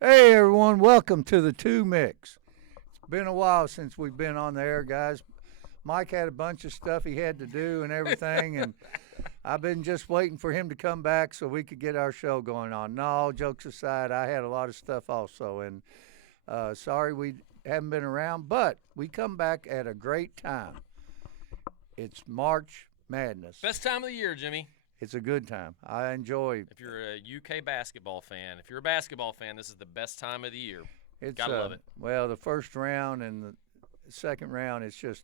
Hey everyone, welcome to the Two Micks. It's been a while since we've been on the air, guys. Mike had a bunch of stuff he had to do and everything, and I've been just waiting for him to come back so we could get our show going on. No, all jokes aside, I had a lot of stuff also, and sorry we haven't been around, but we come back at a great time. It's March Madness. Best time of the year, Jimmy. It's a good time. I enjoy. If you're a UK basketball fan, if you're a basketball fan, this is the best time of the year. It's Gotta love it. well, the first round and the second round. It's just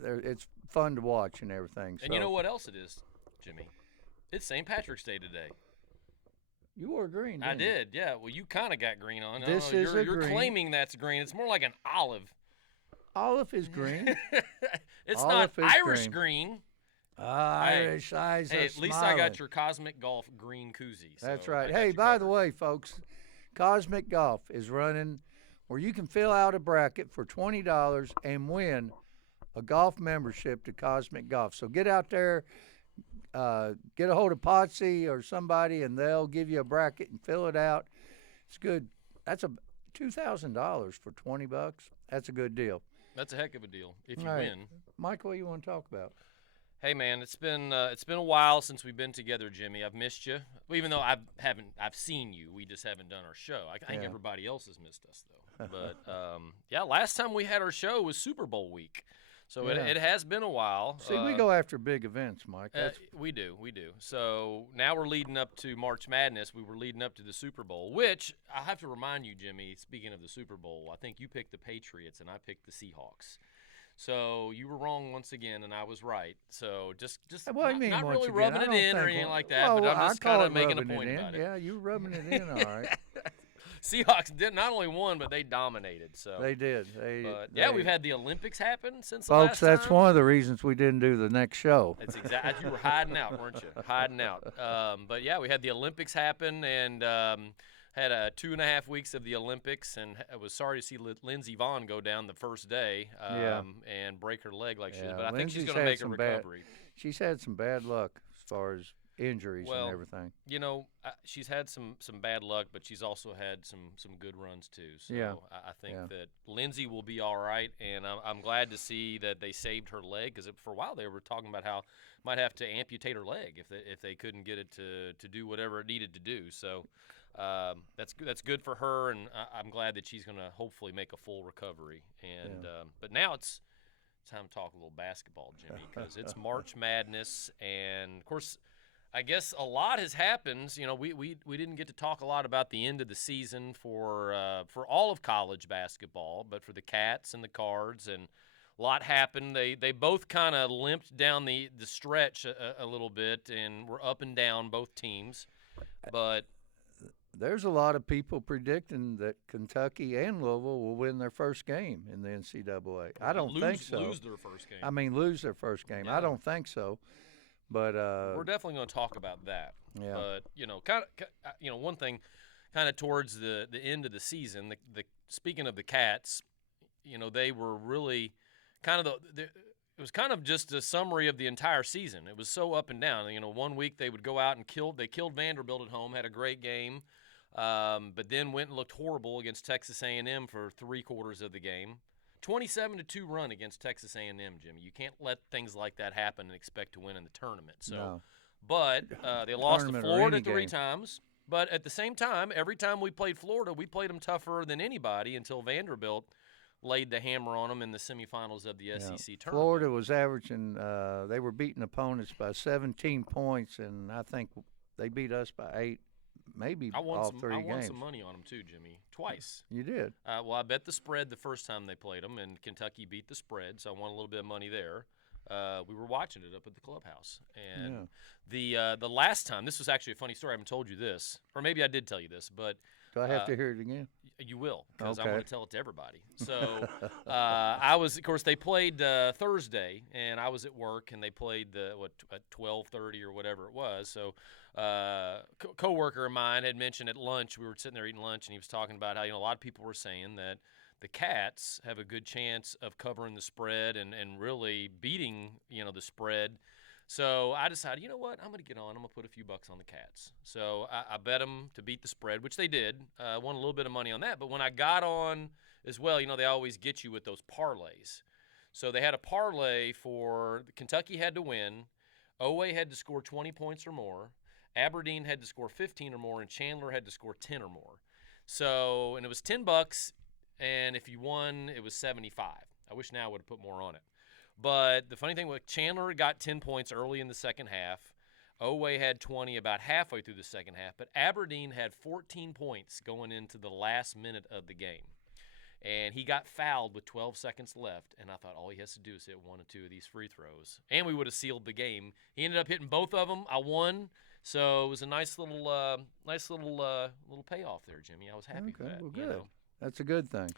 it's fun to watch and everything. So And you know what else it is, Jimmy? It's St. Patrick's Day today. you wore green. I Didn't you? did, yeah. Well, you kind of got green on. I don't This know, is you're, a you're green. claiming that's green. It's more like an olive. Olive is green. It's Olive not is Irish green. green. Irish eyes Hey, are at least I smiling. got your Cosmic Golf green koozie. So That's I right. got Hey, you by the covered. way, folks, Cosmic Golf is running where you can fill out a bracket for $20 and win a golf membership to Cosmic Golf. So get out there, get a hold of Potsy or somebody, and they'll give you a bracket and fill it out. It's good. That's a $2,000 for $20. That's a good deal. That's a heck of a deal if you All right. win. Mike, what do you want to talk about? Hey man, it's been a while since we've been together, Jimmy. I've missed you. Well, even though I've seen you. We just haven't done our show. I think Yeah. everybody else has missed us though. But yeah, last time we had our show was Super Bowl week, so Yeah. it has been a while. See, we go after big events, Mike. That's We do. So now we're leading up to March Madness. We were leading up to the Super Bowl, which I have to remind you, Jimmy. Speaking of the Super Bowl, I think you picked the Patriots and I picked the Seahawks. So you were wrong once again, and I was right. So just What do you mean not once really again? rubbing I it don't in or think anything one- like that. Well, but I'm I just call kind it of making a rubbing point it in. about it. Yeah, you rubbing it in, all right. Seahawks did not only won, but they dominated. So They did. But yeah, we've had the Olympics happen since the folks. last That's time. one of the reasons we didn't do the next show. That's exactly. You were hiding out, weren't you? Hiding out. But yeah, we had the Olympics happen, and had 2.5 weeks of the Olympics, and I was sorry to see Lindsey Vonn go down the first day Yeah. and break her leg like she did. Yeah, But I think she's Lindsay's going to had make a some bad- recovery. She's had some bad luck as far as injuries Well, and everything. You know, she's had some bad luck, but she's also had some good runs too. So Yeah. I think Yeah. that Lindsay will be all right, and I'm glad to see that they saved her leg because for a while they were talking about how might have to amputate her leg if they couldn't get it to do whatever it needed to do. So that's good for her, and I'm glad that she's going to hopefully make a full recovery. And but now it's time to talk a little basketball, Jimmy, because it's March Madness, and of course. I guess a lot has happened. You know, we didn't get to talk a lot about the end of the season for all of college basketball, but for the Cats and the Cards, and a lot happened. They both kind of limped down the stretch a little bit, and were up and down both teams. But There's a lot of people predicting that Kentucky and Louisville will win their first game in the NCAA. I don't think so. Lose their first game. I mean, lose their first game. Yeah. I don't think so. But We're definitely going to talk about that. Yeah. But one thing, kind of towards the end of the season, the speaking of the Cats, they were really kind of it was kind of just a summary of the entire season. It was so up and down. 1 week they would go out and killed Vanderbilt at home, had a great game, but then went and looked horrible against Texas A&M for 3/4 of the game. 27-2 run against Texas A&M, Jimmy. You can't let things like that happen and expect to win in the tournament. So, No. But they lost to Tournament or Florida any 3 game. times. But at the same time, every time we played Florida, we played them tougher than anybody until Vanderbilt laid the hammer on them in the semifinals of the SEC tournament. Florida was averaging, they were beating opponents by 17 points, and I think they beat us by 8, maybe all three I won games. some money on them too, Jimmy, twice. You did. Well, I bet the spread the first time they played them, and Kentucky beat the spread, so I won a little bit of money there. We were watching it up at the clubhouse, and the last time, this was actually a funny story. I haven't told you this, or maybe I did tell you this, but Do I have to hear it again? you will, because I Okay. want to tell it to everybody. So I was, of course, they played Thursday, and I was at work, and they played at 12:30 or whatever it was. So coworker of mine had mentioned at lunch, we were sitting there eating lunch, and he was talking about how a lot of people were saying that the Cats have a good chance of covering the spread and really beating the spread. So I decided, you know what, I'm going to get on. I'm going to put a few bucks on the Cats. So I bet them to beat the spread, which they did. Won a little bit of money on that. But when I got on as well, they always get you with those parlays. So they had a parlay for Kentucky had to win, OA had to score 20 points or more, Aberdeen had to score 15 or more, and Chandler had to score 10 or more. So, and it was $10, and if you won, it was 75. I wish now I would have put more on it. But the funny thing was Chandler got 10 points early in the second half. OA had 20 about halfway through the second half, but Aberdeen had 14 points going into the last minute of the game. And he got fouled with 12 seconds left, and I thought all he has to do is hit one or two of these free throws, and we would have sealed the game. He ended up hitting both of them. I won, so it was a nice little payoff there, Jimmy. I was happy with that. Well, good. That's a good thing.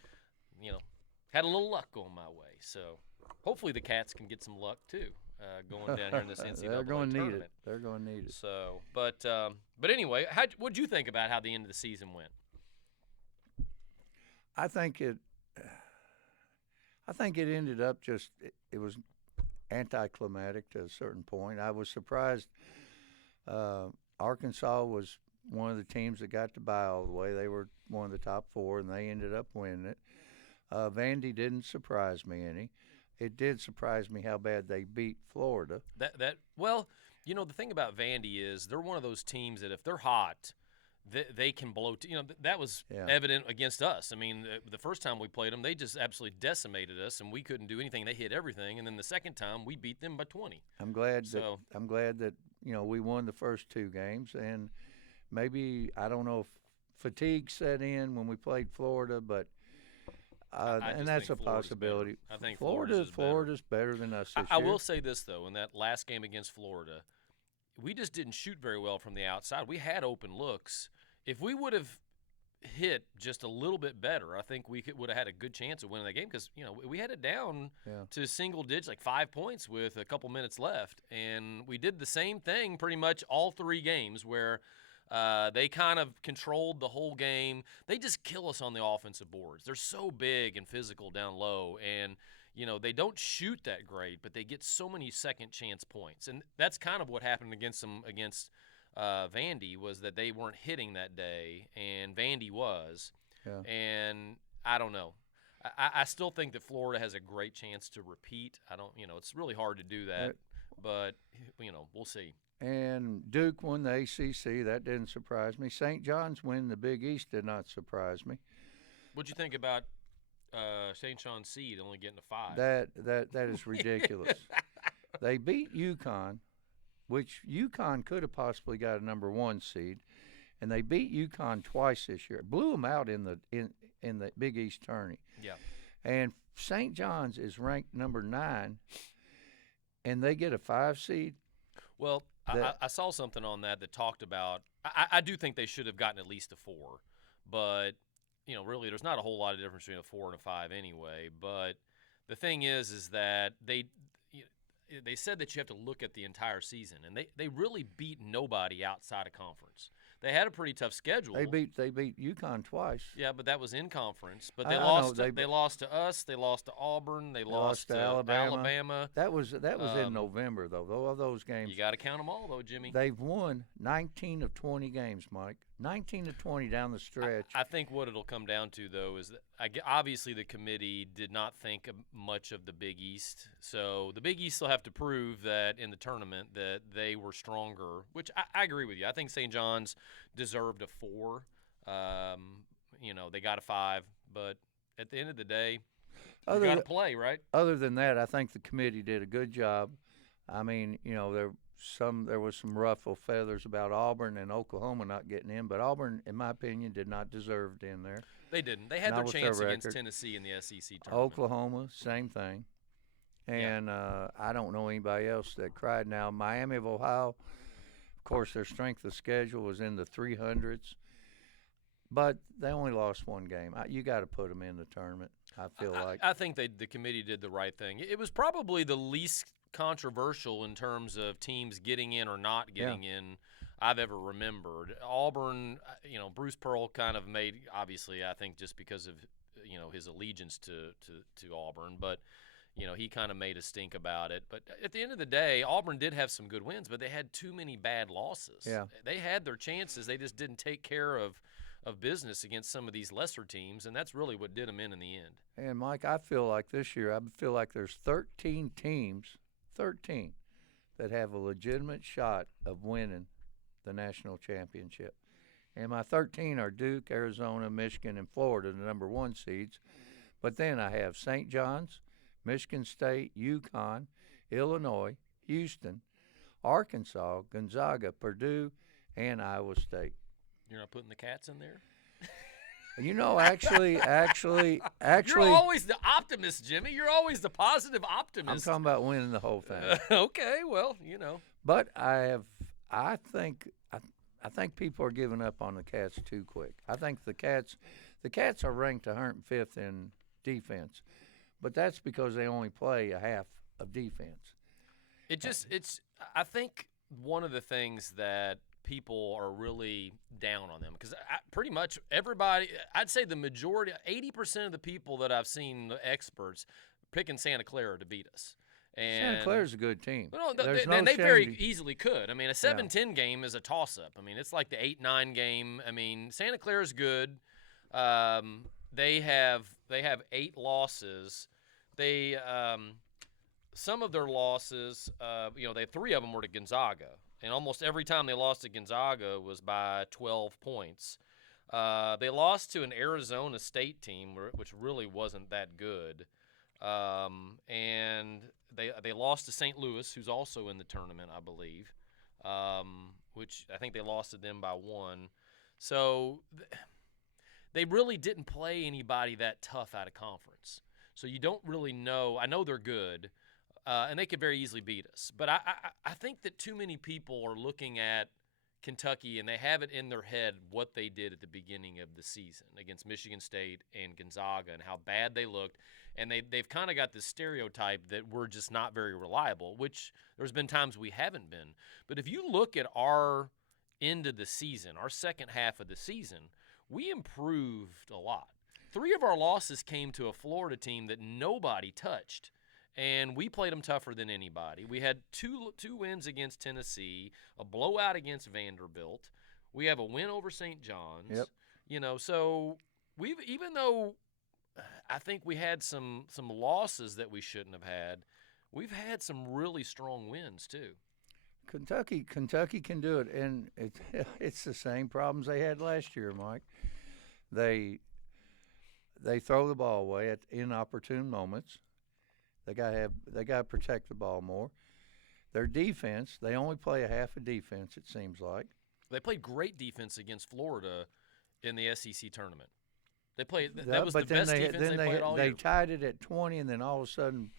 Had a little luck going my way, so hopefully the Cats can get some luck too, going down here in this NCAA They're going to need tournament. it. They're going to need it. So, but anyway, what'd you think about how the end of the season went? I think it ended up just it was anticlimactic to a certain point. I was surprised. Arkansas was one of the teams that got to bye all the way. They were one of the top four, and they ended up winning it. Vandy didn't surprise me any. It did surprise me how bad they beat Florida. Well, the thing about Vandy is they're one of those teams that if they're hot, they can blow. That was evident against us. I mean, the first time we played them, they just absolutely decimated us, and we couldn't do anything. They hit everything, and then the second time we beat them by 20. I'm glad that we won the first two games, and maybe I don't know if fatigue set in when we played Florida, but and that's a possibility. I think Florida's better than us this year. I will say this though: in that last game against Florida, we just didn't shoot very well from the outside. We had open looks. If we would have hit just a little bit better, I think we would have had a good chance of winning that game because, we had it down to single digits, like 5 points with a couple minutes left. And we did the same thing pretty much all three games where they kind of controlled the whole game. They just kill us on the offensive boards. They're so big and physical down low, and they don't shoot that great, but they get so many second chance points. And that's kind of what happened against Vandy was that they weren't hitting that day, and Vandy was. Yeah. And I don't know. I still think that Florida has a great chance to repeat. I don't, it's really hard to do that, but, we'll see. And Duke won the ACC. That didn't surprise me. St. John's winning the Big East did not surprise me. What'd you think about St. John's seed only getting a 5? That is ridiculous. They beat UConn, which UConn could have possibly got a number 1 seed, and they beat UConn twice this year. Blew them out in the Big East tourney. Yeah. And St. John's is ranked number 9, and they get a 5 seed. Well, I saw something on that talked about I do think they should have gotten at least a 4, but really there's not a whole lot of difference between a 4 and a 5 anyway. But the thing is that they said that you have to look at the entire season, and they really beat nobody outside of conference. They had a pretty tough schedule. They beat UConn twice. Yeah, but that was in conference. But they lost to us. They lost to Auburn. They lost to Alabama. That was in November though. All those games. You got to count them all though, Jimmy. They've won 19 of 20 games, Mike. 19 to 20 down the stretch. I think what it'll come down to, though, is that obviously the committee did not think much of the Big East. So the Big East will have to prove that in the tournament that they were stronger, which I agree with you. I think St. John's deserved a 4. They got a 5. But at the end of the day, you got to play, right? Other than that, I think the committee did a good job. I mean, there was some ruffle feathers about Auburn and Oklahoma not getting in, but Auburn, in my opinion, did not deserve to in there. They didn't. They had their chance against Tennessee in the SEC tournament. Oklahoma, same thing. And I don't know anybody else that cried. Now, Miami of Ohio, of course, their strength of schedule was in the 300s, but they only lost 1 game. You got to put them in the tournament, I feel like. I think the committee did the right thing. It was probably the least controversial in terms of teams getting in or not getting in I've ever remembered. Auburn, Bruce Pearl kind of made, obviously, I think just because of his allegiance to Auburn, but he kind of made a stink about it. But at the end of the day, Auburn did have some good wins, but they had too many bad losses. Yeah. They had their chances. They just didn't take care of business against some of these lesser teams, and that's really what did them in the end. And, Mike, I feel like this year, I feel like there's 13 teams, 13, that have a legitimate shot of winning the national championship. And my 13 are Duke, Arizona, Michigan, and Florida, the number 1 seeds. But then I have St. John's, Michigan State, UConn, Illinois, Houston, Arkansas, Gonzaga, Purdue, and Iowa State. You're not putting the Cats in there? Actually, you're always the optimist, Jimmy. You're always the positive optimist. I'm talking about winning the whole thing. Okay, well, But I think people are giving up on the Cats too quick. I think the Cats are ranked 105th in defense, but that's because they only play a half of defense. I think one of the things that people are really down on them, because pretty much everybody, I'd say the majority, 80% of the people that I've seen, the experts, picking Santa Clara to beat us. And Santa Clara's a good team. Well, they very easily could. I mean, a 7-10 game is a toss-up. I mean, it's like the 8-9 game. I mean, Santa Clara's good. They have 8 losses. They some of their losses, they 3 of them were to Gonzaga, and almost every time they lost to Gonzaga was by 12 points. They lost to an Arizona State team, which really wasn't that good, and they lost to St. Louis, who's also in the tournament, I believe, which I think they lost to them by 1. So they really didn't play anybody that tough out of conference. So you don't really know. I know they're good, and they could very easily beat us. But I think that too many people are looking at Kentucky, and they have it in their head what they did at the beginning of the season against Michigan State and Gonzaga and how bad they looked. And they've kind of got this stereotype that we're just not very reliable, which there's been times we haven't been. But if you look at our end of the season, our second half of the season, we improved a lot. 3 of our losses came to a Florida team that nobody touched, and we played them tougher than anybody. We had two wins against Tennessee, a blowout against Vanderbilt. We have a win over St. John's. Yep. So even though I think we had some losses that we shouldn't have had, we've had some really strong wins too. Kentucky can do it, and it's the same problems they had last year, Mike. They throw the ball away at inopportune moments. They gotta protect the ball more. Their defense, they only play a half of defense, it seems like. They played great defense against Florida in the SEC tournament. They played that was the best defense they played all year. They tied it at 20, and then all of a sudden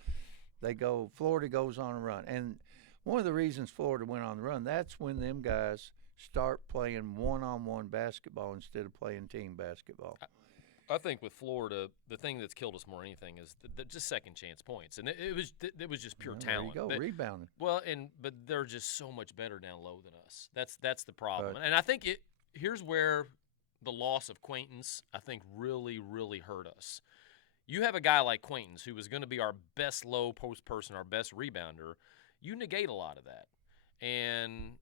Florida goes on a run. And one of the reasons Florida went on the run, that's when them guys start playing one-on-one basketball instead of playing team basketball. I think with Florida, the thing that's killed us more than anything is just second chance points, and it was just pure talent. There you go, rebounding. Well, but they're just so much better down low than us. That's the problem, and I think here's where the loss of Quaintance, I think, really, really hurt us. You have a guy like Quaintance, who was going to be our best low post person, our best rebounder. You negate a lot of that, and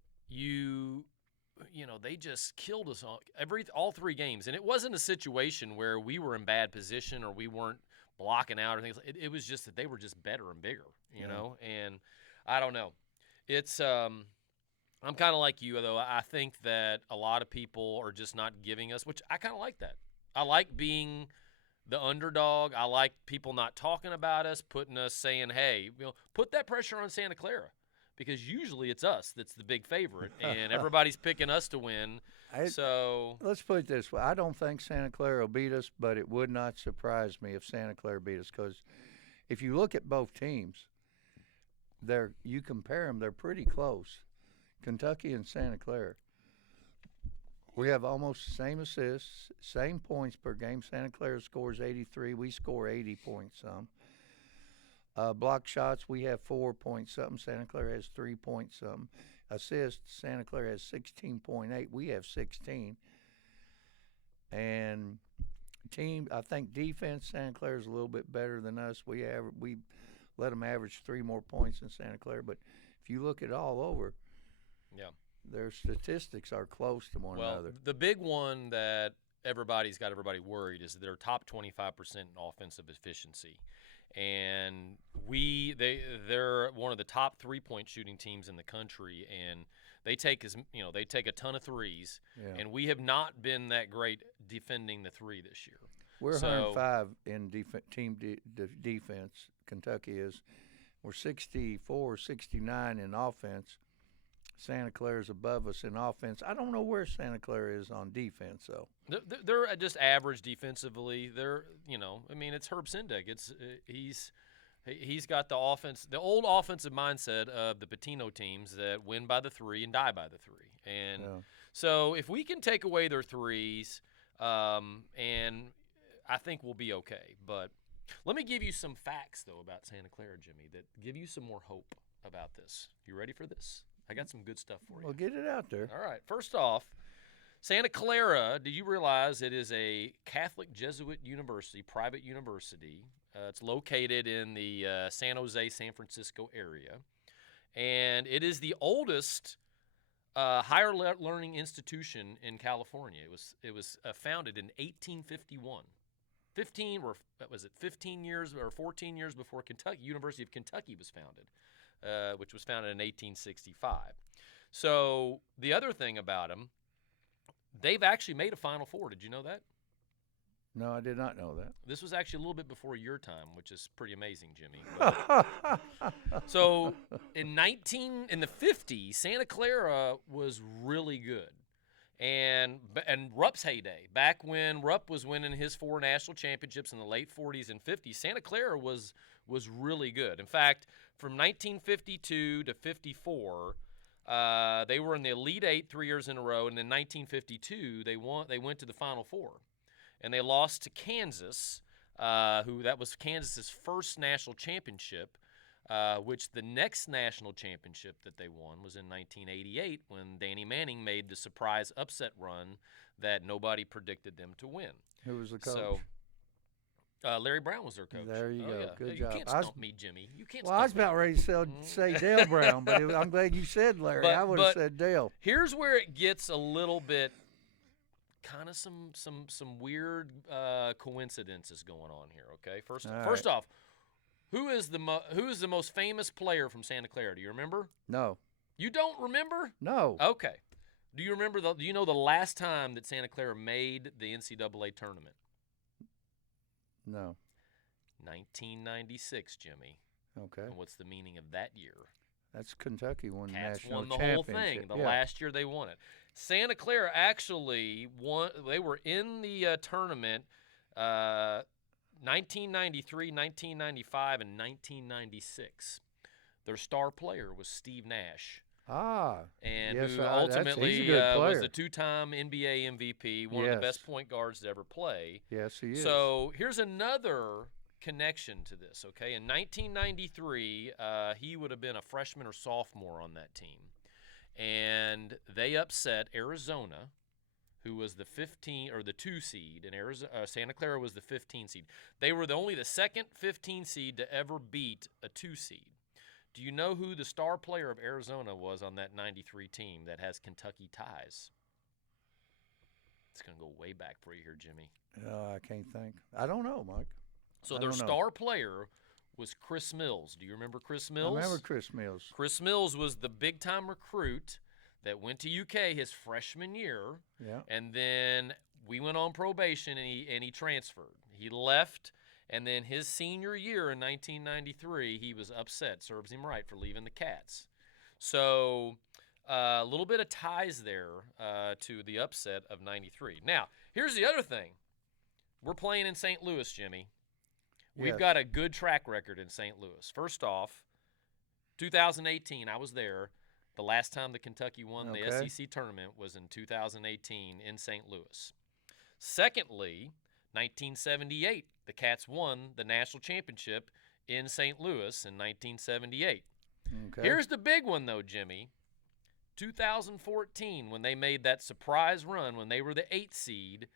they just killed us all 3 games. And it wasn't a situation where we were in bad position or we weren't blocking out or things. It was just that they were just better and bigger, you know. And I don't know. It's I'm kind of like you, though. I think that a lot of people are just not giving us, which I kind of like that. I like being the underdog. I like people not talking about us, putting us saying, hey, put that pressure on Santa Clara. Because usually it's us that's the big favorite, and everybody's picking us to win. So let's put it this way. I don't think Santa Clara will beat us, but it would not surprise me if Santa Clara beat us, because if you look at both teams, you compare them, they're pretty close. Kentucky and Santa Clara. We have almost the same assists, same points per game. Santa Clara scores 83. We score 80 points some. Block shots, we have 4 point something. Santa Clara has 3 point something. Assists, Santa Clara has 16.8. We have 16. And team, I think defense, Santa Clara is a little bit better than us. We let them average 3 more points than Santa Clara. But if you look at all over, Yeah. their statistics are close to one Well, another. the big one that everybody's got everybody worried is their top 25% in offensive efficiency. And they're one of the top 3-point shooting teams in the country, and they take a ton of threes, Yeah. and we have not been that great defending the three this year. We're So- 105 in team defense. Kentucky is. We're 64, 69 in offense. Santa Clara's above us in offense. I don't know where Santa Clara is on defense, though. They're just average defensively. It's Herb Sindig. He's got the old offensive mindset of the Pitino teams that win by the three and die by the three. And so if we can take away their threes, and I think we'll be okay. But let me give you some facts, though, about Santa Clara, Jimmy, that give you some more hope about this. You ready for this? I got some good stuff for you. Well, get it out there. All right. First off, Santa Clara, did you realize it is a Catholic Jesuit university, private university? It's located in the San Jose, San Francisco area. And it is the oldest higher learning institution in California. It was founded in 1851. 15 years or 14 years before University of Kentucky was founded, which was founded in 1865. So the other thing about them, they've actually made a Final Four. Did you know that? No, I did not know that. This was actually a little bit before your time, which is pretty amazing, Jimmy. So in the 50s, Santa Clara was really good. And Rupp's heyday, back when Rupp was winning his 4 national championships in the late 40s and 50s, Santa Clara was really good. In fact, from 1952 to 54, they were in the Elite Eight 3 years in a row, and in 1952 they went to the Final Four, and they lost to Kansas, that was Kansas's first national championship. Which the next national championship that they won was in 1988 when Danny Manning made the surprise upset run that nobody predicted them to win. Who was the coach? So Larry Brown was their coach. There you go. Yeah. Good You job. can't stump me, Jimmy. You can't Well, I was stump me. about ready to say Dale Brown, but I'm glad you said Larry. I would have said Dale. Here's where it gets a little bit kind of some weird coincidences going on here, okay? First off, who is the most famous player from Santa Clara? Do you remember? No. You don't remember? No. Okay. Do you remember do you know the last time that Santa Clara made the NCAA tournament? No. 1996, Jimmy. Okay. And what's the meaning of that year? That's Kentucky won Cats national won the whole championship. thing. The last year they won it. Santa Clara actually won. They were in the tournament 1993, 1995, and 1996. Their star player was Steve Nash. And yes, who he's ultimately a good was player. a 2-time NBA MVP, one of the best point guards to ever play. Yes, he is. So here's another connection to this, okay? In 1993, he would have been a freshman or sophomore on that team. And they upset Arizona, who was the 2 seed, and Santa Clara was the 15 seed. They were only the second 15 seed to ever beat a 2 seed. Do you know who the star player of Arizona was on that 93 team that has Kentucky ties? It's going to go way back for you here, Jimmy. I can't think. I don't know, Mike. So their star player was Chris Mills. Do you remember Chris Mills? I remember Chris Mills. Chris Mills was the big-time recruit that went to UK his freshman year. Yeah. And then we went on probation, and he transferred. He left, and then his senior year in 1993, he was upset. Serves him right for leaving the Cats. So a little bit of ties there to the upset of 93. Now, here's the other thing. We're playing in St. Louis, Jimmy. We've got a good track record in St. Louis. First off, 2018, I was there. The last time the Kentucky won the SEC tournament was in 2018 in St. Louis. Secondly, 1978, the Cats won the national championship in St. Louis in 1978. Okay. Here's the big one, though, Jimmy. 2014, when they made that surprise run, when they were the 8th seed,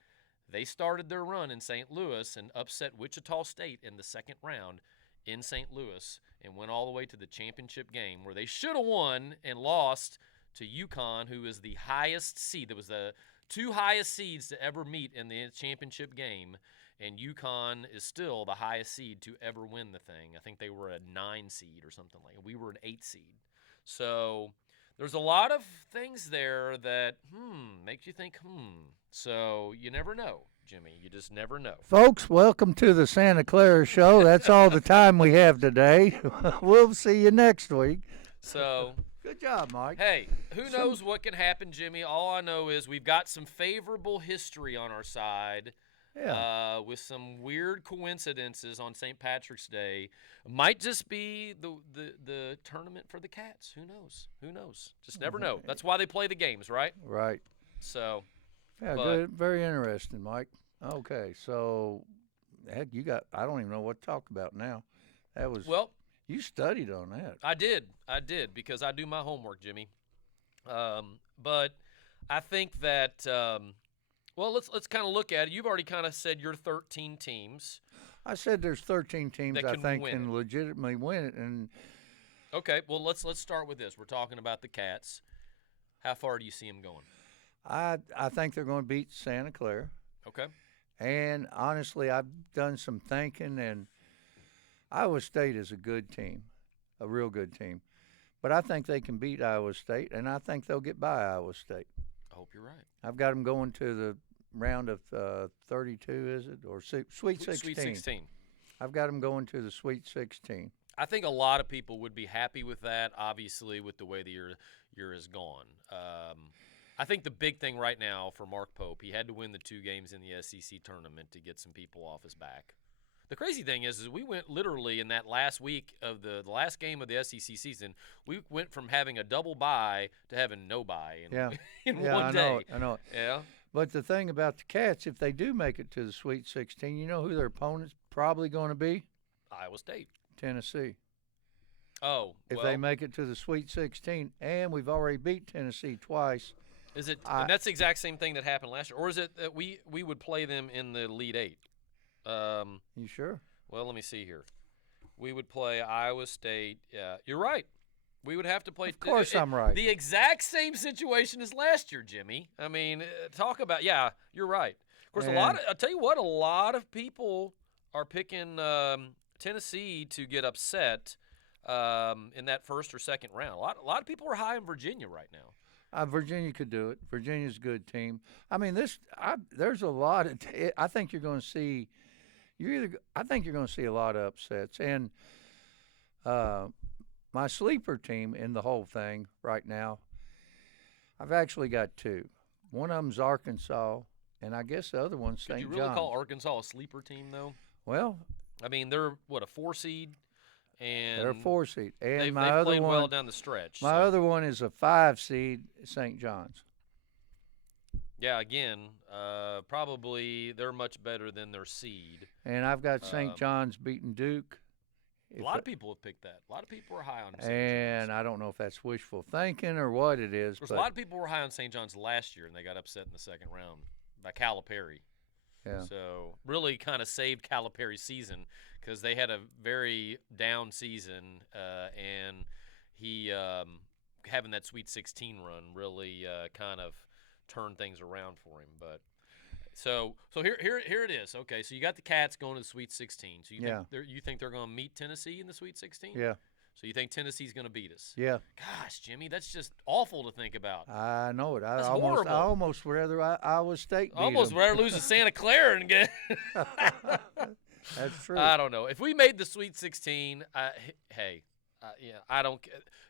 they started their run in St. Louis and upset Wichita State in the second round in St. Louis and went all the way to the championship game where they should have won and lost to UConn, who is the highest seed. That was the two highest seeds to ever meet in the championship game, and UConn is still the highest seed to ever win the thing. I think they were a 9 seed or something like that. We were an 8 seed. So there's a lot of things there that, makes you think, So you never know, Jimmy. You just never know. Folks, welcome to the Santa Clara Show. That's all the time we have today. We'll see you next week. So good job, Mike. Hey, who knows what can happen, Jimmy? All I know is we've got some favorable history on our side. Yeah. With some weird coincidences on St. Patrick's Day. Might just be the tournament for the Cats. Who knows? Who knows? Just never know. That's why they play the games, right? Right. So. Yeah, good. Very interesting, Mike. Okay, so heck, I don't even know what to talk about now. That was you studied on that. I did because I do my homework, Jimmy. But I think that let's kind of look at it. You've already kind of said your 13 teams. I said there's 13 teams that I think can legitimately win it. And okay, well let's start with this. We're talking about the Cats. How far do you see them going? I think they're going to beat Santa Clara. Okay. And honestly, I've done some thinking, and Iowa State is a good team, a real good team. But I think they can beat Iowa State, and I think they'll get by Iowa State. I hope you're right. I've got them going to the round of 32, is it? Or Sweet 16? Sweet 16. I've got them going to the Sweet 16. I think a lot of people would be happy with that, obviously, with the way the year has gone. I think the big thing right now for Mark Pope, he had to win the 2 games in the SEC tournament to get some people off his back. The crazy thing is we went literally in that last week of the last game of the SEC season, we went from having a double bye to having no bye in one day. I know it. Yeah. But the thing about the Cats, if they do make it to the Sweet 16, you know who their opponent's probably going to be? Iowa State. Tennessee. Oh, if they make it to the Sweet 16, and we've already beat Tennessee twice. Is it? And that's the exact same thing that happened last year, or is it that we would play them in the Elite 8? You sure? Well, let me see here. We would play Iowa State. Yeah, you're right. We would have to play. Of course, I'm right. The exact same situation as last year, Jimmy. I mean, talk about. Yeah, you're right. Of course, I'll tell you what. A lot of people are picking Tennessee to get upset in that first or second round. A lot of people are high on Virginia right now. Virginia could do it. Virginia's a good team. I mean, there's a lot of. I think you're going to see. I think you're going to see a lot of upsets. And my sleeper team in the whole thing right now, I've actually got 2. One of them's Arkansas, and I guess the other one's St. John's. Could you really call Arkansas a sleeper team, though? Well, I mean, they're a 4 seed. And they're a 4 seed, and they've my other played one, well down the stretch. My other one is a 5 seed, St. John's. Yeah, again, probably they're much better than their seed. And I've got St. John's beating Duke. A lot of people have picked that. A lot of people are high on St. John's. And I don't know if that's wishful thinking or what it is. But a lot of people were high on St. John's last year, and they got upset in the second round by Calipari. Yeah. So really kind of saved Calipari's season because they had a very down season, and he having that Sweet 16 run really kind of turned things around for him. But so here it is. Okay, so you got the Cats going to the Sweet 16. So you think they're going to meet Tennessee in the Sweet 16? Yeah. So you think Tennessee's going to beat us? Yeah. Gosh, Jimmy, that's just awful to think about. I know it. That's I almost rather Iowa State beat almost them. rather lose to Santa Clara and get. That's true. I don't know. If we made the Sweet 16, I don't.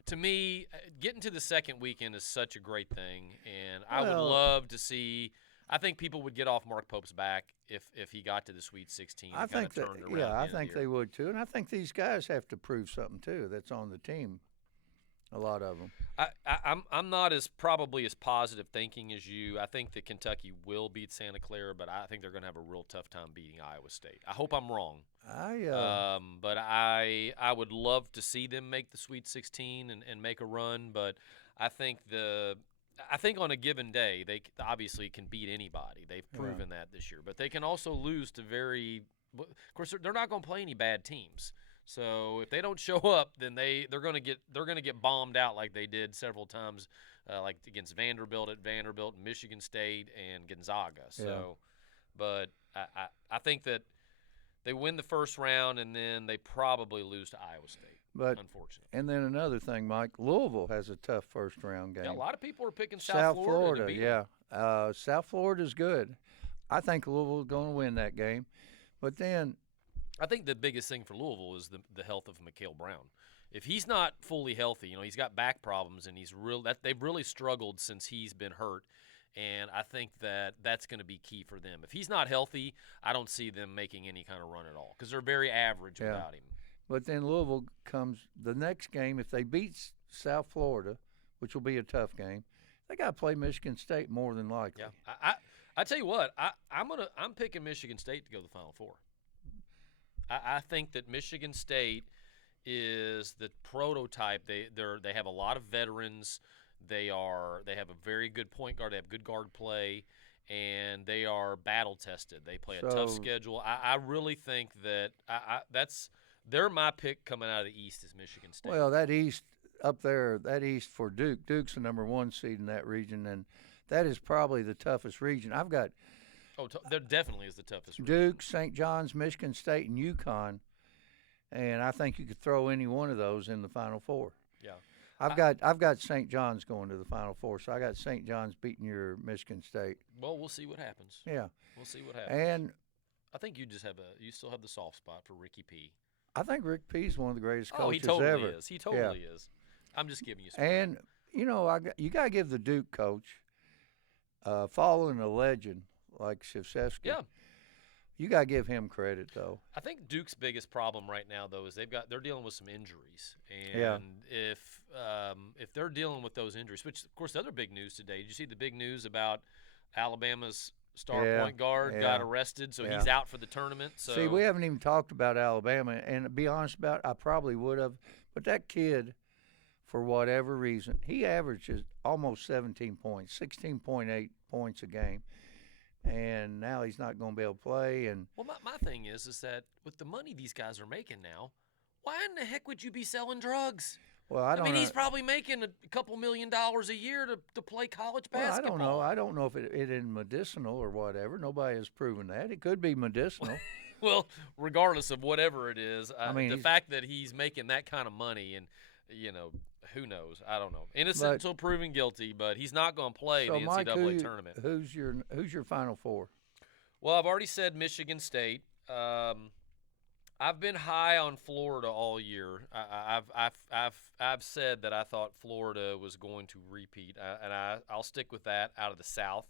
To me, getting to the second weekend is such a great thing, and I would love to see. I think people would get off Mark Pope's back if he got to the Sweet 16. I think that, turned around I think they would too, and I think these guys have to prove something too. That's on the team. A lot of them. I'm not probably as positive thinking as you. I think that Kentucky will beat Santa Clara, but I think they're going to have a real tough time beating Iowa State. I hope I'm wrong. But I would love to see them make the Sweet 16 and make a run. But I think on a given day they obviously can beat anybody. They've proven that this year, but they can also lose to of course, they're not going to play any bad teams. So if they don't show up, then they're gonna get bombed out like they did several times, like against Vanderbilt at Vanderbilt, Michigan State, and Gonzaga. So, but I think that they win the first round and then they probably lose to Iowa State. But unfortunately. And then another thing, Mike, Louisville has a tough first round game. Yeah, a lot of people are picking South Florida to beat them. South Florida's good. I think Louisville's going to win that game. But then I think the biggest thing for Louisville is the health of Mikael Brown. If he's not fully healthy, he's got back problems and they've really struggled since he's been hurt. And I think that's going to be key for them. If he's not healthy, I don't see them making any kind of run at all because they're very average without him. But then Louisville comes the next game. If they beat South Florida, which will be a tough game, they got to play Michigan State more than likely. Yeah, I tell you what, I'm picking Michigan State to go to the Final Four. I think that Michigan State is the prototype. They have a lot of veterans. They have a very good point guard. They have good guard play, and they are battle tested. They play a tough schedule. I really think that they're my pick coming out of the East is Michigan State. Well, that East up there, that East for Duke. Duke's the number 1 seed in that region, and that is probably the toughest region. I've got. There definitely is the toughest region. Duke, St. John's, Michigan State, and UConn, and I think you could throw any one of those in the Final Four. Yeah. I've got St. John's going to the Final Four, so I got St. John's beating your Michigan State. Well, we'll see what happens. Yeah, we'll see what happens. And I think you still have the soft spot for Ricky P. I think Rick P's one of the greatest coaches he totally ever. Is. He totally is. I'm just giving you some. And you got to give the Duke coach, following a legend like Krzyzewski. Yeah. You got to give him credit, though. I think Duke's biggest problem right now, though, is they're dealing with some injuries, and if they're dealing with those injuries, which of course the other big news today. Did you see the big news about Alabama's star point guard got arrested, so he's out for the tournament? So see, we haven't even talked about Alabama, and to be honest about it, I probably would have, but that kid, for whatever reason, he averages almost 17 points, 16.8 points a game. And now he's not going to be able to play. And well, my thing is that with the money these guys are making now, why in the heck would you be selling drugs? Well, I mean, he's probably making a couple $1 million a year to play college basketball. Well, I don't know if it is medicinal or whatever. Nobody has proven that. It could be medicinal. Well, regardless of whatever it is, the fact that he's making that kind of money and, who knows? I don't know. Innocent until proven guilty, but he's not going to play the NCAA tournament. Who's your Final Four? Well, I've already said Michigan State. I've been high on Florida all year. I've said that I thought Florida was going to repeat, and I'll stick with that out of the South.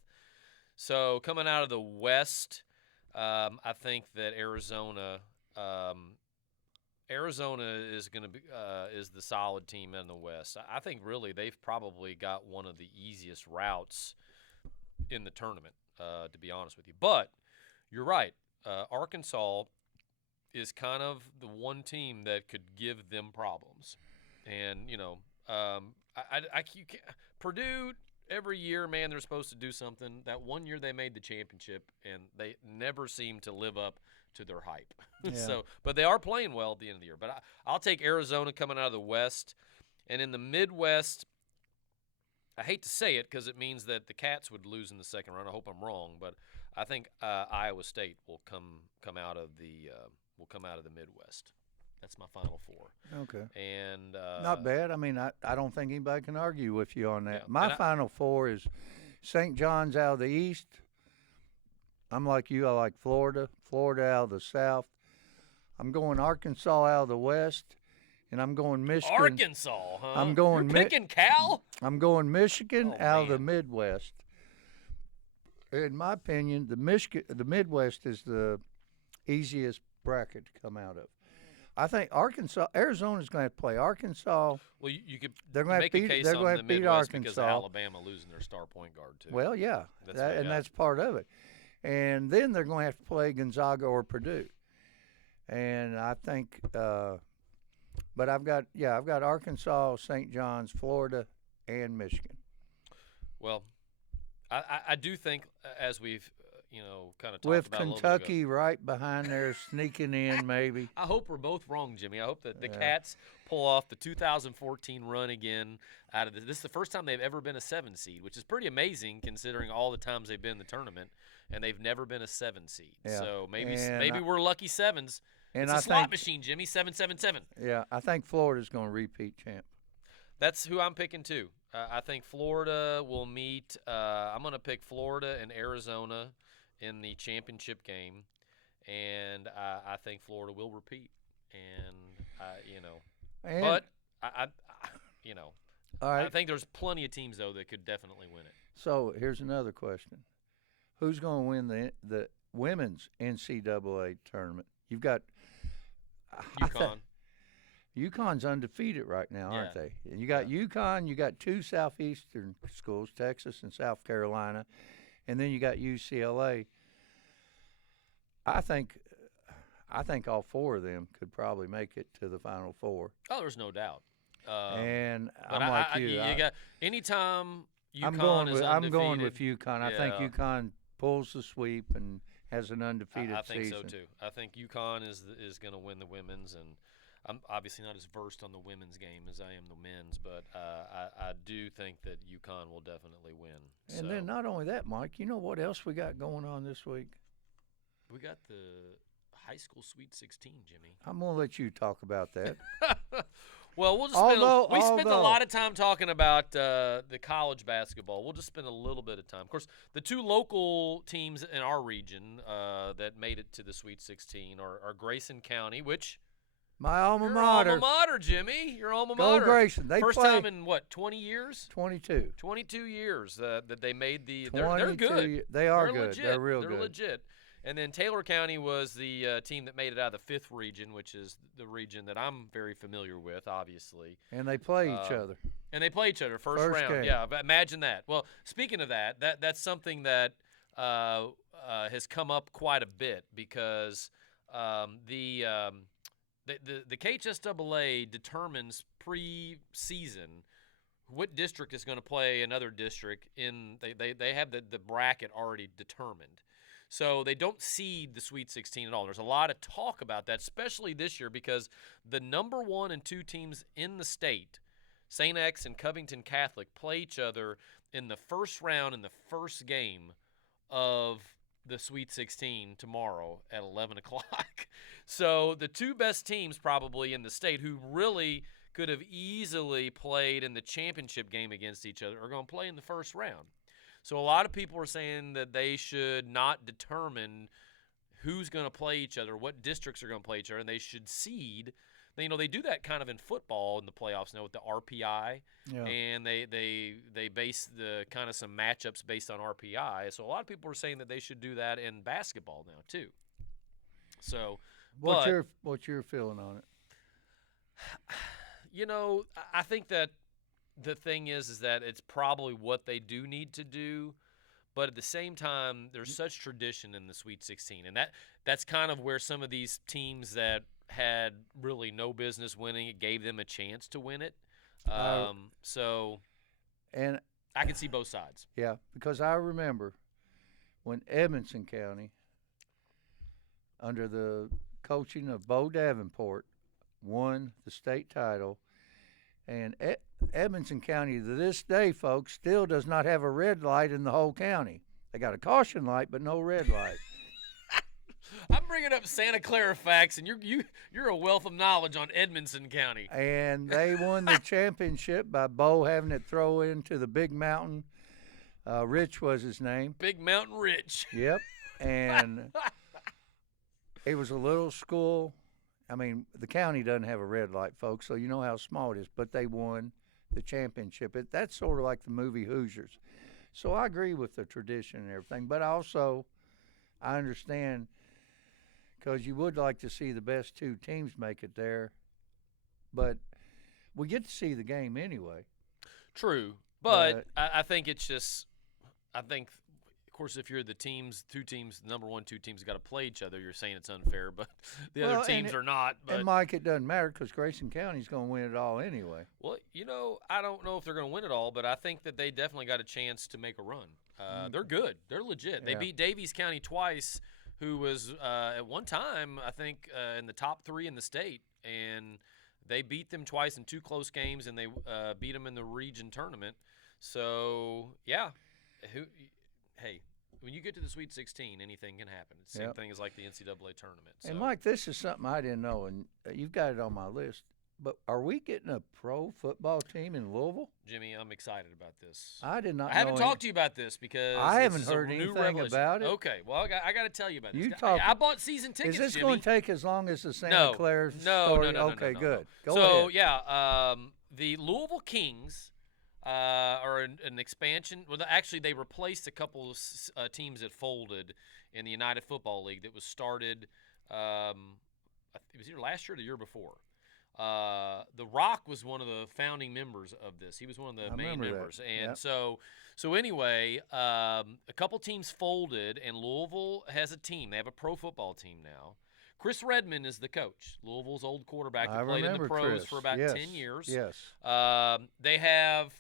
So coming out of the West, I think that Arizona is going to be is the solid team in the West. I think really they've probably got one of the easiest routes in the tournament, to be honest with you. But you're right. Arkansas is kind of the one team that could give them problems. And, Purdue, every year, man, they're supposed to do something. That one year they made the championship, and they never seem to live up to their hype. Yeah. But they are playing well at the end of the year. But I'll take Arizona coming out of the West. And in the Midwest, I hate to say it because it means that the Cats would lose in the second round. I hope I'm wrong, but I think Iowa State will come out of the Midwest. That's my Final Four. Okay. And not bad. I mean, I don't think anybody can argue with you on that. Yeah. My Final Four is St. John's out of the East. I'm like you. I like Florida. Florida out of the South. I'm going Arkansas out of the West, and I'm going Michigan. Arkansas, huh? I'm going. You're picking Cal? I'm going Michigan out of the man. Midwest. In my opinion, the Midwest is the easiest bracket to come out of. I think Arizona's going to have to play Arkansas. Well, you could they're going make to a case they're on going the to beat Midwest Arkansas because of Alabama losing their star point guard too. Well, yeah, that's part of it. And then they're going to have to play Gonzaga or Purdue. And I think, but I've got Arkansas, St. John's, Florida, and Michigan. Well, I do think, as we've kind of talked With about a little bit ago. Kentucky right behind there sneaking in, maybe. I hope we're both wrong, Jimmy. I hope that the Yeah. Cats pull off the 2014 run again. Out of this is the first time they've ever been a 7 seed, which is pretty amazing considering all the times they've been in the tournament, and they've never been a 7 seed. Yeah. So maybe And we're lucky sevens. And It's I a slot think, machine, Jimmy. 777. yeah, I think Florida's going to repeat champ. That's who I'm picking too. I think Florida will meet. I'm going to pick Florida and Arizona in the championship game, and I think Florida will repeat. And And, but all right. I think there's plenty of teams though that could definitely win it. So here's another question: who's going to win the women's NCAA tournament? You've got UConn. UConn's undefeated right now, aren't Yeah. they? And you got UConn, you got two southeastern schools, Texas and South Carolina, and then you got UCLA. I think all four of them could probably make it to the Final Four. Oh, there's no doubt. And But I'm like you. you got anytime UConn I'm going is with undefeated. I'm going with UConn. I think Yeah. UConn pulls the sweep and has an undefeated I think season. so too. I think UConn is going to win the women's, and I'm obviously not as versed on the women's game as I am the men's, but I do think that UConn will definitely win. And then not only that, Mike, you know what else we got going on this week? We got the high school Sweet 16, Jimmy. I'm going to let you talk about that. Well, we'll just we spent a lot of time talking about the college basketball. We'll just spend a little bit of time. Of course, the two local teams in our region that made it to the Sweet 16 are Grayson County, which My alma your mater. alma mater, Jimmy. Your alma Go mater. Grayson. They First play time in, what, 20 years? 22. 22 years that they made the – they're 22 good. They are They're good. legit. They're real They're good. legit. And then Taylor County was the team that made it out of the 5th region, which is the region that I'm very familiar with, obviously. And they play each other. And they play each other first round. game. Yeah, but imagine that. Well, speaking of that's something that has come up quite a bit because the KHSAA determines pre-season what district is going to play another district in. They have the bracket already determined. So they don't seed the Sweet 16 at all. There's a lot of talk about that, especially this year because the number 1 and 2 teams in the state, St. X and Covington Catholic, play each other in the first round in the first game of the Sweet 16 tomorrow at 11 o'clock. So the two best teams probably in the state who really could have easily played in the championship game against each other are going to play in the first round. So a lot of people are saying that they should not determine who's going to play each other, what districts are going to play each other, and they should seed. They do that kind of in football in the playoffs now with the RPI, and they base the kind of some matchups based on RPI. So a lot of people are saying that they should do that in basketball now too. So What's your feeling on it? I think that the thing is that it's probably what they do need to do, but at the same time, there's such tradition in the Sweet 16, and that's kind of where some of these teams that had really no business winning it gave them a chance to win it. So, and I can see both sides. Yeah, because I remember when Edmonson County, under the coaching of Bo Davenport, won the state title, and Edmonson County to this day, folks, still does not have a red light in the whole county. They got a caution light, but no red light. I'm bringing up Santa Clara facts, and you're a wealth of knowledge on Edmonson County. And they won the championship by Bo having it throw into the Big Mountain. Rich was his name. Big Mountain Rich. Yep. And it was a little school. I mean, the county doesn't have a red light, folks, so you know how small it is. But they won the championship. That's sort of like the movie Hoosiers. So I agree with the tradition and everything. But I understand because you would like to see the best two teams make it there. But we get to see the game anyway. True. But I think it's just – of course, if you're the two teams, the number 1, 2 teams got to play each other, you're saying it's unfair, but the other teams are not. But, and, Mike, it doesn't matter because Grayson County's going to win it all anyway. Well, I don't know if they're going to win it all, but I think that they definitely got a chance to make a run. They're good. They're legit. They Yeah. beat Daviess County twice, who was at one time, I think, in the top 3 in the state. And they beat them twice in 2 close games, and they beat them in the region tournament. So, yeah. Hey, when you get to the Sweet 16, anything can happen. It's the same thing as like the NCAA tournament. So. And, Mike, this is something I didn't know, and you've got it on my list. But are we getting a pro football team in Louisville? Jimmy, I'm excited about this. I did not. I haven't talked to you about this because I haven't this is heard a new anything revelation. about it. Okay, well, I got to tell you about this. You I bought season tickets. Is this Jimmy. going to take as long as the Santa Claus story? No. Okay, no. good. Go so ahead. yeah, the Louisville Kings are an expansion. Well, actually, they replaced a couple of teams that folded in the United Football League that was started. It was either last year or the year before. The Rock was one of the founding members of this. He was one of the main members. And yep. so anyway, a couple teams folded, and Louisville has a team. They have a pro football team now. Chris Redmond is the coach, Louisville's old quarterback that played in the pros Chris. for about Yes. 10 years. Yes. They have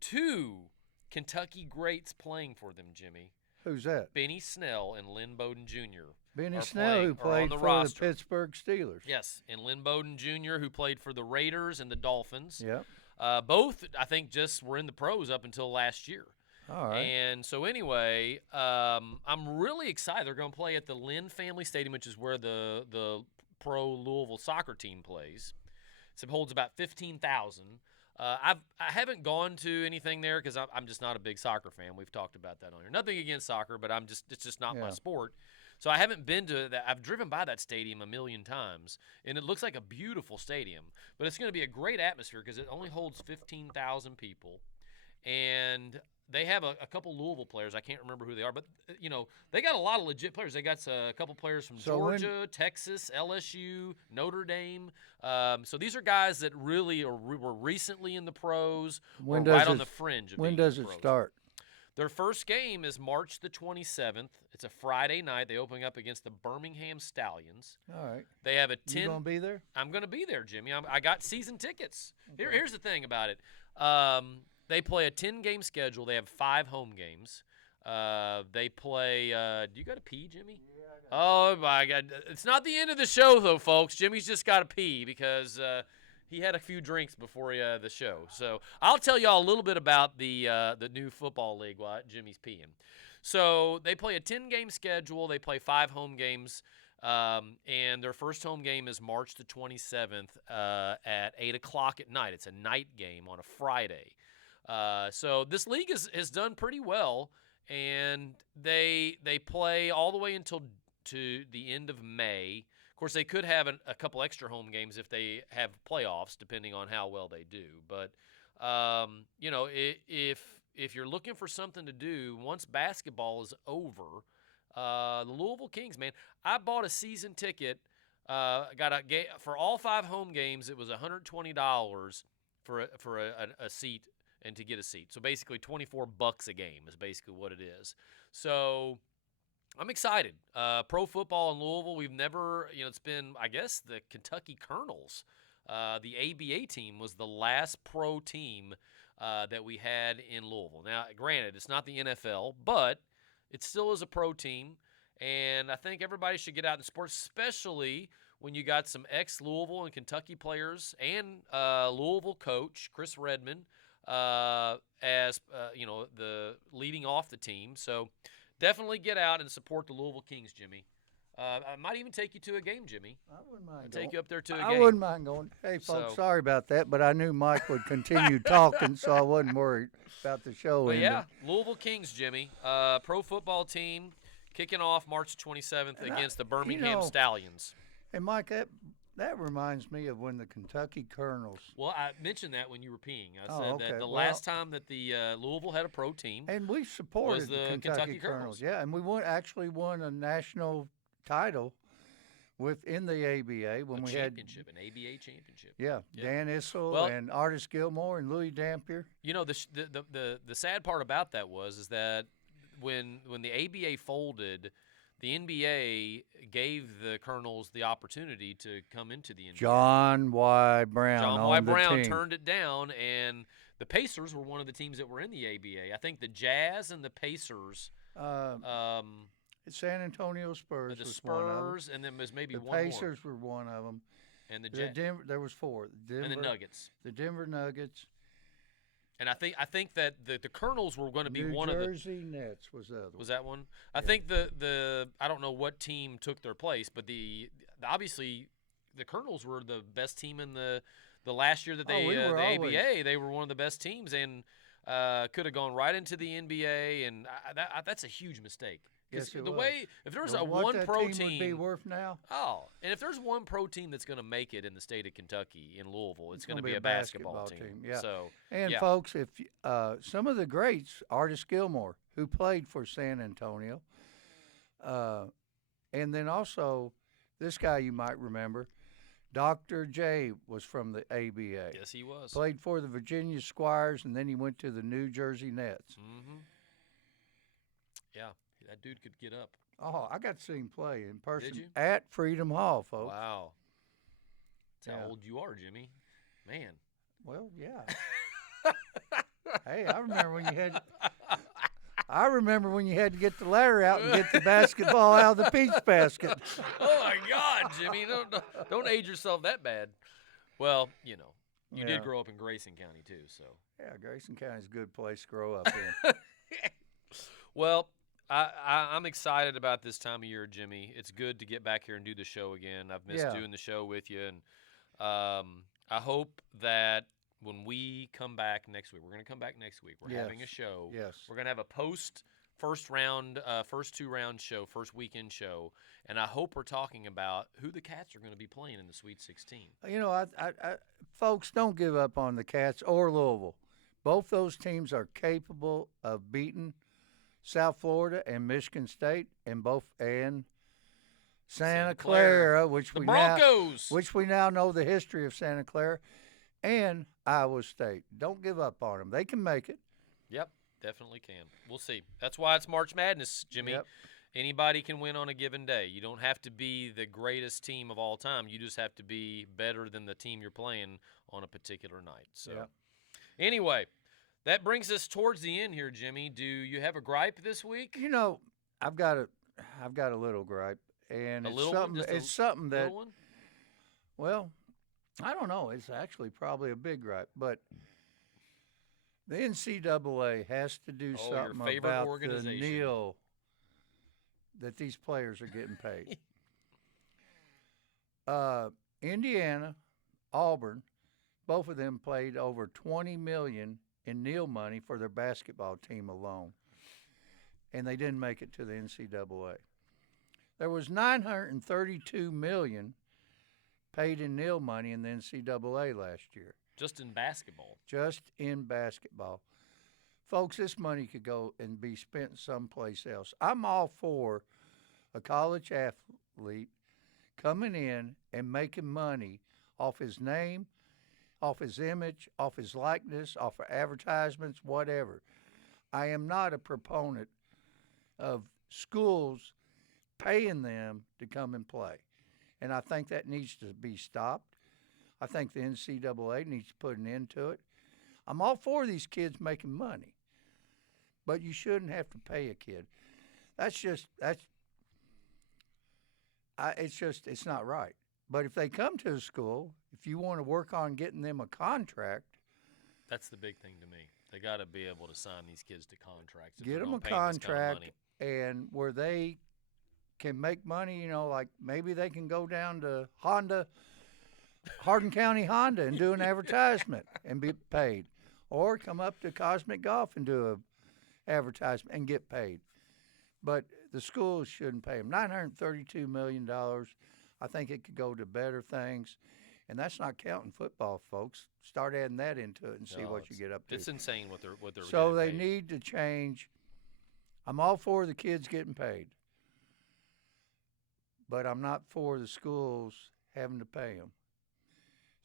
2 Kentucky greats playing for them, Jimmy. Who's that? Benny Snell and Lynn Bowden Jr. Benny Snell, who played for the Pittsburgh Steelers. Yes, and Lynn Bowden Jr., who played for the Raiders and the Dolphins. Yep. Both, I think, just were in the pros up until last year. All right. And so anyway, I'm really excited. They're going to play at the Lynn Family Stadium, which is where the pro Louisville soccer team plays. So it holds about 15,000. I haven't gone to anything there because I'm just not a big soccer fan. We've talked about that on here. Nothing against soccer, but it's just not my sport. So I haven't been to that. I've driven by that stadium a million times, and it looks like a beautiful stadium. But it's going to be a great atmosphere because it only holds 15,000 people, and they have a couple Louisville players. I can't remember who they are, but they got a lot of legit players. They got a couple players from Georgia, Texas, LSU, Notre Dame. So these are guys that really were recently in the pros, or right on the fringe of being in the pros. When does it start? Their first game is March the 27th. It's a Friday night. They open up against the Birmingham Stallions. All right. They have a 10. You gonna be there? I'm gonna be there, Jimmy. I got season tickets. Okay. Here's the thing about it. They play a 10-game schedule. They have 5 home games. They play. Do you got to pee, Jimmy? Yeah, oh my God! It's not the end of the show, though, folks. Jimmy's just got to pee because he had a few drinks before the show. So I'll tell y'all a little bit about the new football league while Jimmy's peeing. So they play a 10-game schedule. They play 5 home games. And their first home game is March the 27th at 8 o'clock at night. It's a night game on a Friday. So this league has done pretty well, and they play all the way until to the end of May. Of course, they could have a couple extra home games if they have playoffs, depending on how well they do. But if you're looking for something to do once basketball is over, the Louisville Kings, man, I bought a season ticket. For all 5 home games. It was $120 for a seat. And to get a seat. So basically $24 a game is basically what it is. So I'm excited. Pro football in Louisville, we've never, it's been, I guess, the Kentucky Colonels. The ABA team was the last pro team that we had in Louisville. Now, granted, it's not the NFL, but it still is a pro team. And I think everybody should get out in sports, especially when you got some ex-Louisville and Kentucky players and Louisville coach Chris Redmond, as the leading off the team. So definitely get out and support the Louisville Kings, Jimmy. I might even take you to a game, Jimmy. I wouldn't mind. Take you up there to a game. I wouldn't mind going. Hey, folks, sorry about that, but I knew Mike would continue talking, so I wasn't worried about the show. But yeah, Louisville Kings, Jimmy. Pro football team kicking off March 27th against the Birmingham Stallions. And Mike, that reminds me of when the Kentucky Colonels. Well, I mentioned that when you were peeing. I said that the last time that the Louisville had a pro team, and we supported the Kentucky Colonels. Yeah, and we actually won a national title within the ABA when we had an ABA championship. Yeah, Dan Issel and Artis Gilmore and Louis Dampier. The sad part about that is that when the ABA folded, the NBA gave the Colonels the opportunity to come into the NBA. John Y. Brown turned it down, and The Pacers were one of the teams that were in the ABA. I think the Jazz and the Pacers. San Antonio Spurs The was one of them. Spurs, and then there's maybe The one more. Pacers were one of them. And the There was four. and the Nuggets. The Denver Nuggets. And I think that the Colonels were going to be one of the. New Jersey Nets was the other. Was that one? I think the I don't know what team took their place, but obviously the Colonels were the best team in the last year that they the ABA. They were one of the best teams and could have gone right into the NBA, and that's a huge mistake. Yes, the was. way if there's But a one that pro team would be worth now. Oh, and if there's one pro team that's going to make it in the state of Kentucky, in Louisville, it's going to be a basketball team. Yeah. So, and folks, if some of the greats, Artis Gilmore, who played for San Antonio, and then also this guy you might remember, Dr. J was from the ABA. Yes, he was. Played for the Virginia Squires, and then he went to the New Jersey Nets. Mm-hmm. Yeah. That dude could get up. Oh, I got to see him play in person. Did you? At Freedom Hall, folks. Wow. That's how old you are, Jimmy. Man. Well, yeah. Hey, I remember when you had to get the ladder out and get the basketball out of the peach basket. Oh my God, Jimmy! Don't age yourself that bad. Well, you did grow up in Grayson County too, so. Yeah, Grayson County's a good place to grow up in. Well. I'm excited about this time of year, Jimmy. It's good to get back here and do the show again. I've missed doing the show with you, and I hope that when we come back next week, we're going to come back next week. We're having a show. Yes. We're going to have a first two-round show, first weekend show, and I hope we're talking about who the Cats are going to be playing in the Sweet 16. I folks, don't give up on the Cats or Louisville. Both those teams are capable of beating South Florida and Michigan State, and Santa Clara, which we now know the history of Santa Clara, and Iowa State. Don't give up on them. They can make it. Yep, definitely can. We'll see. That's why it's March Madness, Jimmy. Yep. Anybody can win on a given day. You don't have to be the greatest team of all time. You just have to be better than the team you're playing on a particular night. So, Anyway. That brings us towards the end here, Jimmy. Do you have a gripe this week? I've got a little gripe, and it's something that. Well, I don't know. It's actually probably a big gripe, but the NCAA has to do something about the meal that these players are getting paid. Indiana, Auburn, both of them played over $20 million in Neal money for their basketball team alone, and they didn't make it to the NCAA. There was $932 million paid in Neal money in the NCAA last year. Just in basketball. Just in basketball. Folks, this money could go and be spent someplace else. I'm all for a college athlete coming in and making money off his name, off his image, off his likeness, off of advertisements, whatever. I am not a proponent of schools paying them to come and play. And I think that needs to be stopped. I think the NCAA needs to put an end to it. I'm all for these kids making money, but you shouldn't have to pay a kid. It's not right. But if they come to a school, if you want to work on getting them a contract. That's the big thing to me. They got to be able to sign these kids to contracts. Get them a contract and where they can make money, like maybe they can go down to Hardin County Honda and do an advertisement and be paid. Or come up to Cosmic Golf and do an advertisement and get paid. But the schools shouldn't pay them. $932 million. I think it could go to better things. And that's not counting football, folks. Start adding that into it and see what you get up to. It's insane what they're So they need to change. I'm all for the kids getting paid. But I'm not for the schools having to pay them.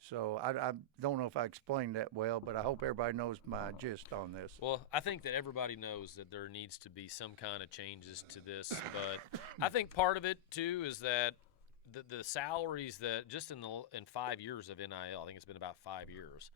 So I don't know if I explained that well, but I hope everybody knows my gist on this. Well, I think that everybody knows that there needs to be some kind of changes to this. But I think part of it, too, is that the salaries that just in 5 years of NIL, I think it's been about 5 years,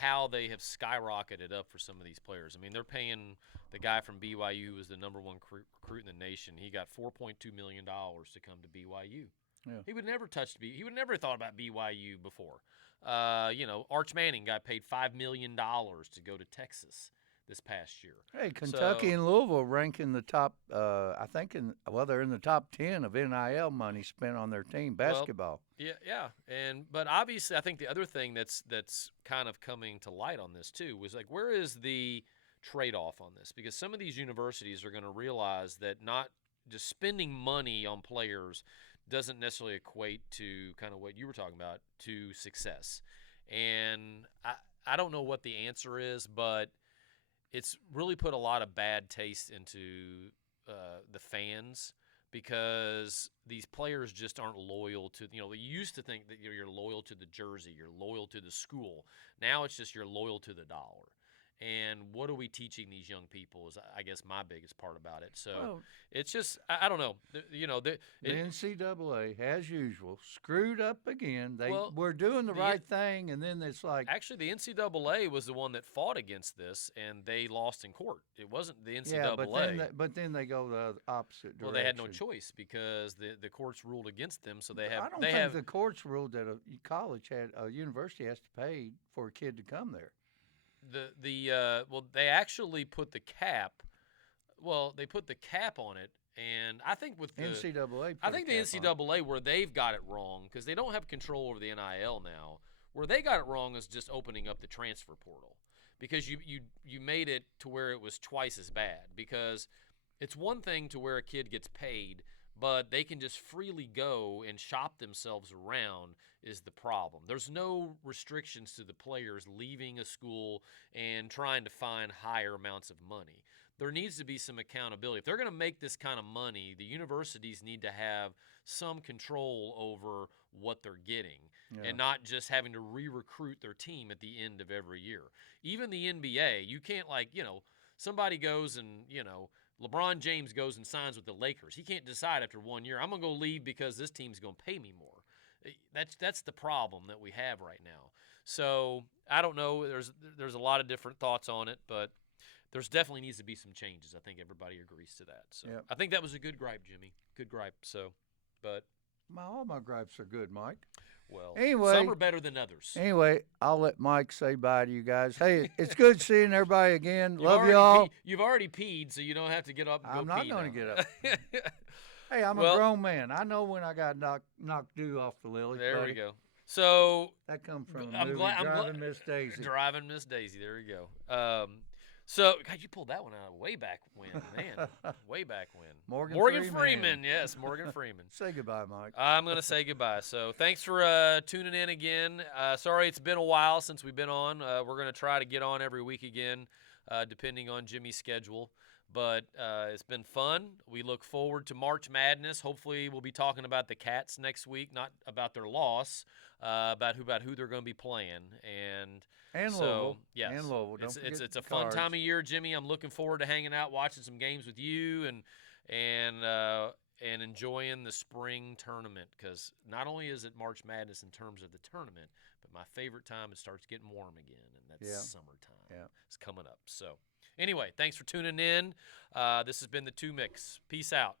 how they have skyrocketed up for some of these players. I mean, they're paying the guy from BYU, who was the number one recruit in the nation. He got $4.2 million to come to BYU. Yeah. He would never he would never thought about BYU before. Arch Manning got paid $5 million to go to Texas this past year. Hey, Kentucky and Louisville rank in the top. I think they're in the top 10 of NIL money spent on their team basketball. Well, yeah, but obviously, I think the other thing that's kind of coming to light on this too was like, where is the trade-off on this? Because some of these universities are going to realize that not just spending money on players doesn't necessarily equate to kind of what you were talking about, to success. And I don't know what the answer is, but it's really put a lot of bad taste into the fans, because these players just aren't loyal to, you used to think that you're loyal to the jersey, you're loyal to the school. Now it's just you're loyal to the dollar. And what are we teaching these young people is, I guess, my biggest part about it. So it's just, I don't know. The NCAA, as usual, screwed up again. They were doing the right thing, and then it's like. Actually, the NCAA was the one that fought against this, and they lost in court. It wasn't the NCAA. Yeah, but then they go the opposite direction. Well, they had no choice because the courts ruled against them, so they have. I don't think the courts ruled that a university has to pay for a kid to come there. They actually put the cap. Well, they put the cap on it, and I think with the NCAA. I think the NCAA, where they've got it wrong, because they don't have control over the NIL now. Where they got it wrong is just opening up the transfer portal, because you made it to where it was twice as bad. Because it's one thing to where a kid gets paid, but they can just freely go and shop themselves around is the problem. There's no restrictions to the players leaving a school and trying to find higher amounts of money. There needs to be some accountability. If they're going to make this kind of money, the universities need to have some control over what they're getting, and not just having to re-recruit their team at the end of every year. Even the NBA, you can't, somebody goes and, LeBron James goes and signs with the Lakers. He can't decide after 1 year, I'm going to go leave because this team's going to pay me more. That's the problem that we have right now. So I don't know. There's a lot of different thoughts on it, but there's definitely needs to be some changes. I think everybody agrees to that. So I think that was a good gripe, Jimmy. Good gripe. So, but all my gripes are good, Mike. Well, anyway, some are better than others. Anyway, I'll let Mike say bye to you guys. Hey, it's good seeing everybody again. Love y'all. You've already peed, so you don't have to get up and I'm go pee. I'm not going to get up. Hey, I'm a grown man. I know when I got knocked dew off the lily. There buddy. we go. So that comes from a movie, Driving Miss Daisy. Driving Miss Daisy. There we go. So, God, you pulled that one out way back when, man. Way back when. Morgan Freeman. Yes, Morgan Freeman. Say goodbye, Mike. I'm going to say goodbye. So, thanks for tuning in again. Sorry it's been a while since we've been on. We're going to try to get on every week again, depending on Jimmy's schedule. But it's been fun. We look forward to March Madness. Hopefully, we'll be talking about the Cats next week, not about their loss, about who they're going to be playing. And so, Louisville. Yes, and Louisville. It's a fun time of year, Jimmy. I'm looking forward to hanging out, watching some games with you, and enjoying the spring tournament, because not only is it March Madness in terms of the tournament, but my favorite time, it starts getting warm again, and that's summertime. Yeah. It's coming up. So anyway, thanks for tuning in. This has been the Two Micks. Peace out.